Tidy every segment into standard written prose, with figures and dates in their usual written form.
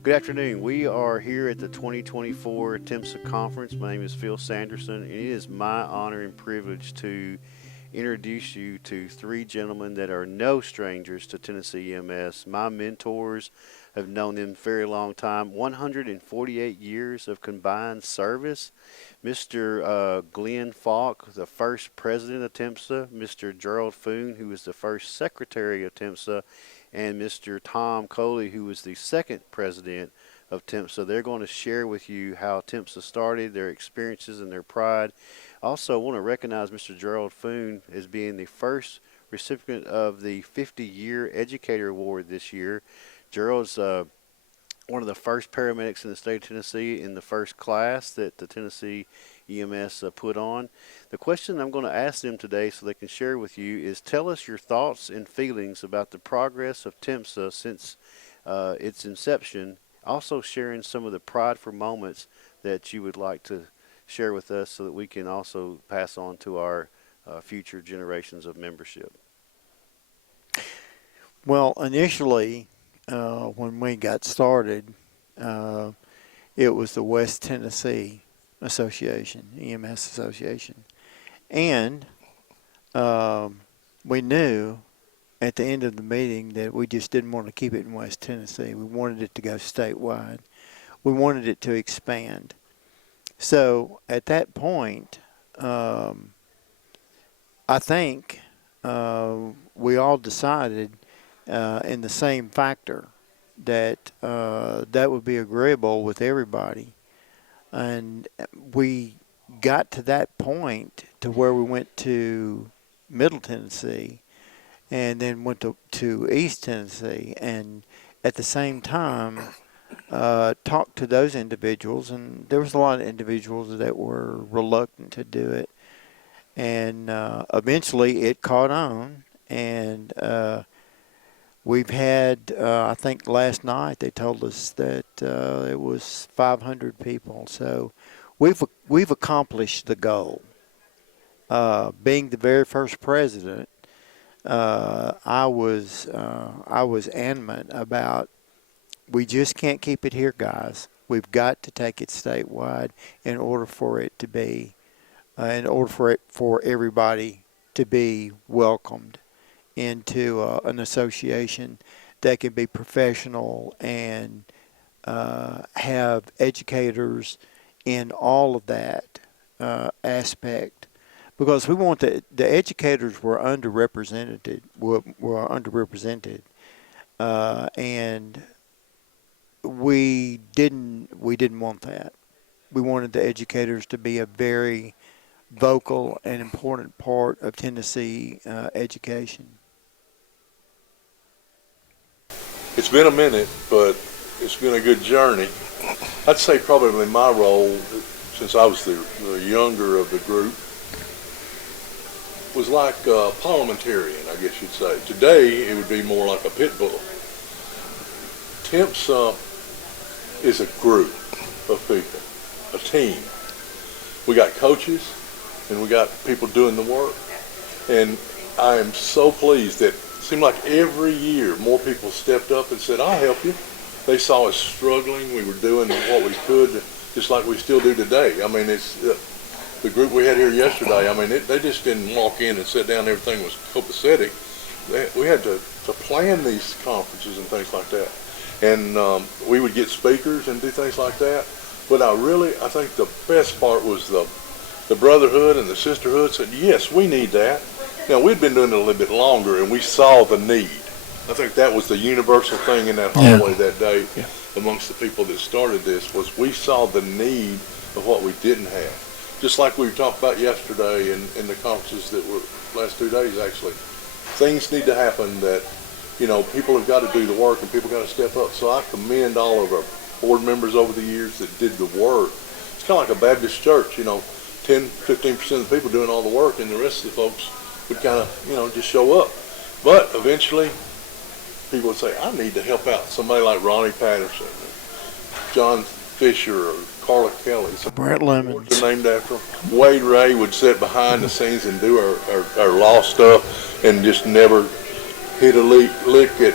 Good afternoon. We are here at the 2024 TEMSEA Conference. My name is Phil Sanderson, and it is my honor and privilege to introduce you to three gentlemen that are no strangers to Tennessee EMS. My mentors have known them a very long time, 148 years of combined service. Mr. Glenn Faught, the first president of TEMSEA, Mr. Gerald Foon, who was the first secretary of TEMSEA, and Mr. Tom Coley, who was the second president of TEMSEA. They're going to share with you how TEMSEA started, their experiences, and their pride. Also, I want to recognize Mr. Gerald Foon as being the first recipient of the 50-year Educator Award this year. Gerald's one of the first paramedics in the state of Tennessee in the first class that the Tennessee EMS put on. The question I'm going to ask them today so they can share with you is tell us your thoughts and feelings about the progress of TEMSEA since its inception, also sharing some of the prideful moments that you would like to share with us so that we can also pass on to our future generations of membership. Well, initially, when we got started, it was the West Tennessee Association, EMS Association. And we knew at the end of the meeting that we just didn't want to keep it in West Tennessee. We wanted it to go statewide. We wanted it to expand. So at that point, I think we all decided in the same factor that that would be agreeable with everybody. And we got to that point to where we went to Middle Tennessee and then went to East Tennessee, and at the same time talked to those individuals, and there was a lot of individuals that were reluctant to do it, and eventually it caught on, and we've had, I think last night they told us that it was 500 people. So we've accomplished the goal. Being the very first president, I was adamant about we just can't keep it here, guys. We've got to take it statewide in order for it to be, for everybody to be welcomed into an association that can be professional and have educators in all of that aspect, because we want the educators were underrepresented, and we didn't want that. We wanted the educators to be a very vocal and important part of Tennessee education. It's been a minute, but it's been a good journey. I'd say probably my role, since I was the younger of the group, was like a parliamentarian, I guess you'd say. Today, it would be more like a pit bull. TEMSEA is a group of people, a team. We got coaches, and we got people doing the work. And I am so pleased that it seemed like every year more people stepped up and said, I'll help you. They saw us struggling. We were doing what we could, just like we still do today. I mean, it's the group we had here yesterday, I mean, they just didn't walk in and sit down and everything was copacetic. We had to plan these conferences and things like that. And we would get speakers and do things like that. But I think the best part was the brotherhood and the sisterhood said, yes, we need that. Now, we'd been doing it a little bit longer, and we saw the need. I think that was the universal thing in that hallway that day amongst the people that started this, was we saw the need of what we didn't have. Just like we talked about yesterday in the conferences that were last 2 days, actually. Things need to happen that, people have got to do the work and people got to step up. So I commend all of our board members over the years that did the work. It's kind of like a Baptist church, 10, 15% of the people doing all the work, and the rest of the folks would kind of, just show up. But eventually, people would say, I need to help out somebody like Ronnie Patterson, John Fisher, or Carla Kelly. Brett Lemons. Named after him. Wade Ray would sit behind the scenes and do our law stuff and just never hit a lick at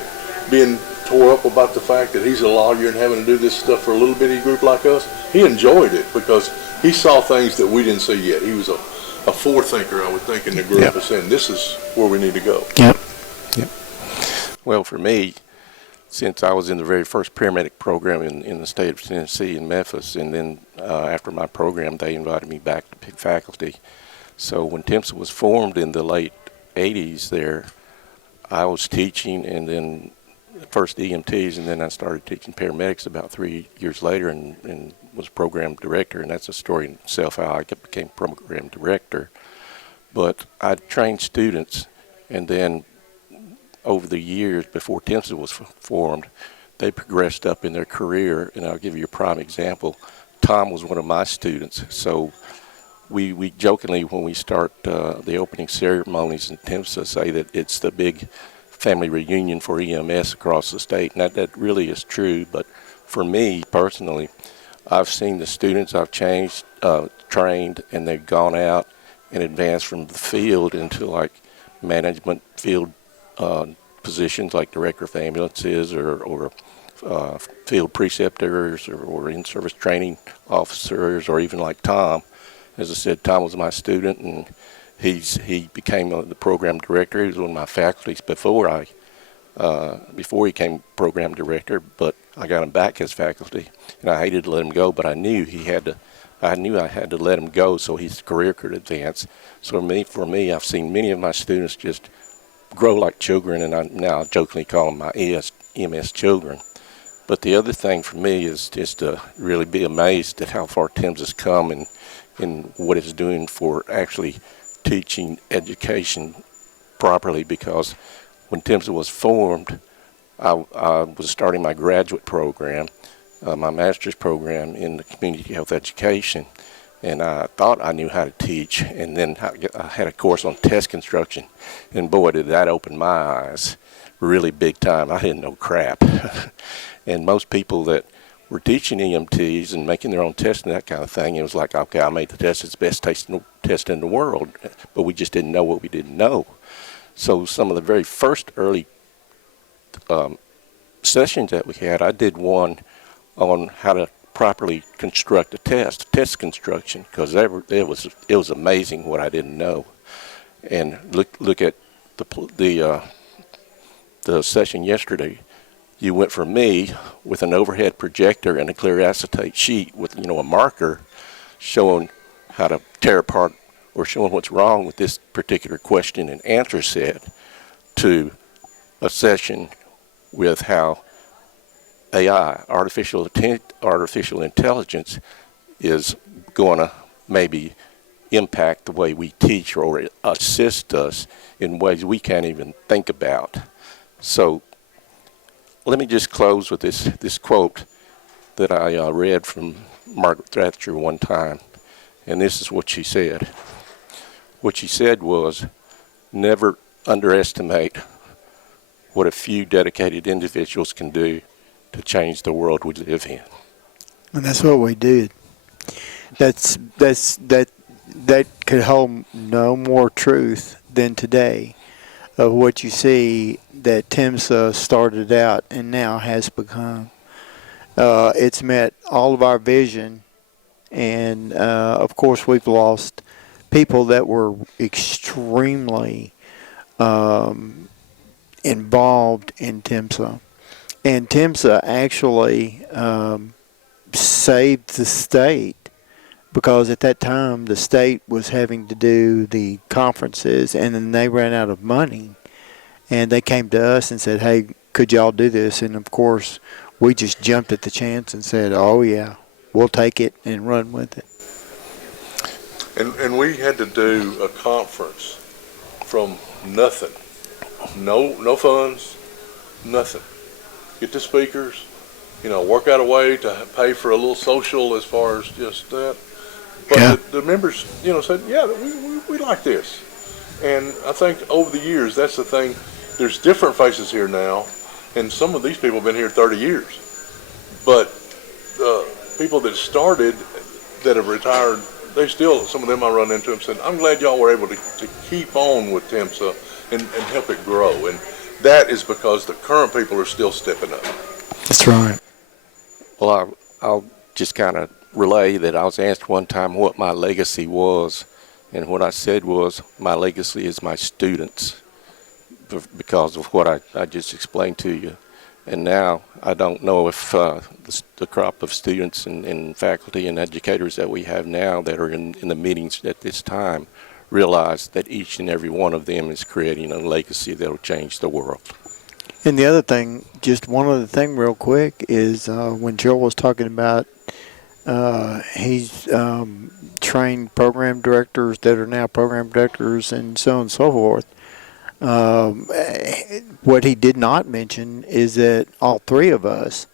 being tore up about the fact that he's a lawyer and having to do this stuff for a little bitty group like us. He enjoyed it because he saw things that we didn't see yet. He was a forethinker, I would think, in the group, Yep. of saying, this is where we need to go. Yep. Well, for me, since I was in the very first paramedic program in the state of Tennessee in Memphis, and then after my program, they invited me back to pick faculty. So when TEMSEA was formed in the late 80s there, I was teaching, and then first EMTs, and then I started teaching paramedics about 3 years later, and was program director, and that's a story in itself how I became program director. But I trained students, and then over the years before TEMSEA was formed, they progressed up in their career, and I'll give you a prime example. Tom was one of my students, so we jokingly, when we start the opening ceremonies in TEMSEA, say that it's the big family reunion for EMS across the state, and that really is true. But for me personally, I've seen the students I've trained, and they've gone out and advanced from the field into like management field positions like director of ambulances or field preceptors or in-service training officers, or even like Tom. As I said, Tom was my student, and he became the program director. He was one of my faculties before he became program director, but I got him back as faculty, and I hated to let him go, but I knew I had to let him go so his career could advance. So for me, I've seen many of my students just grow like children, and I now jokingly call them my EMS children. But the other thing for me is just to really be amazed at how far TEMS has come and what it's doing for actually teaching education properly, because when TEMSA was formed, I was starting my graduate program, my master's program in the community health education, and I thought I knew how to teach, and then I had a course on test construction, and boy, did that open my eyes really big time. I didn't know crap. And most people that were teaching EMTs and making their own tests and that kind of thing, it was like, okay, I made the test, it's the best test in the world, but we just didn't know what we didn't know. So some of the very first early sessions that we had, I did one on how to properly construct a test construction, because it was amazing what I didn't know. And look at the session yesterday. You went from me with an overhead projector and a clear acetate sheet with a marker showing how to tear apart or showing what's wrong with this particular question and answer set, to a session with how AI, artificial intelligence, is going to maybe impact the way we teach or assist us in ways we can't even think about. So let me just close with this quote that I read from Margaret Thatcher one time, and this is what she said. What she said was, never underestimate what a few dedicated individuals can do to change the world we live in. And that's what we did. That could hold no more truth than today of what you see that TEMSA started out and now has become. It's met all of our vision, and of course we've lost people that were extremely involved in TEMSA. And TEMSA actually saved the state, because at that time the state was having to do the conferences, and then they ran out of money, and they came to us and said, hey, could y'all do this? And of course we just jumped at the chance and said, oh yeah, we'll take it and run with it. And we had to do a conference from nothing, no funds, nothing. Get the speakers, work out a way to pay for a little social as far as just that. But Yeah. the members, said, yeah, we like this. And I think over the years, that's the thing. There's different faces here now, and some of these people have been here 30 years. But the people that started, that have retired, some of them I run into and said, I'm glad y'all were able to keep on with TEMSA and help it grow. And that is because the current people are still stepping up. That's right. Well, I'll just kind of relay that I was asked one time what my legacy was, and what I said was my legacy is my students, because of what I just explained to you. And now I don't know if the crop of students and faculty and educators that we have now that are in the meetings at this time realize that each and every one of them is creating a legacy that will change the world. And the other thing, just one other thing real quick, is when Joel was talking about he's trained program directors that are now program directors and so on and so forth. What he did not mention is that all three of us,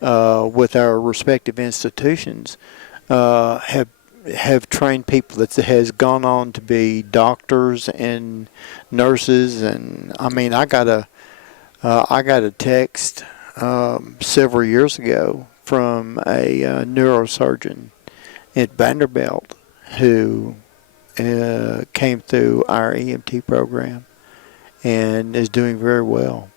with our respective institutions, have trained people that has gone on to be doctors and nurses. And I mean, I got a text several years ago from a neurosurgeon at Vanderbilt who came through our EMT program and is doing very well.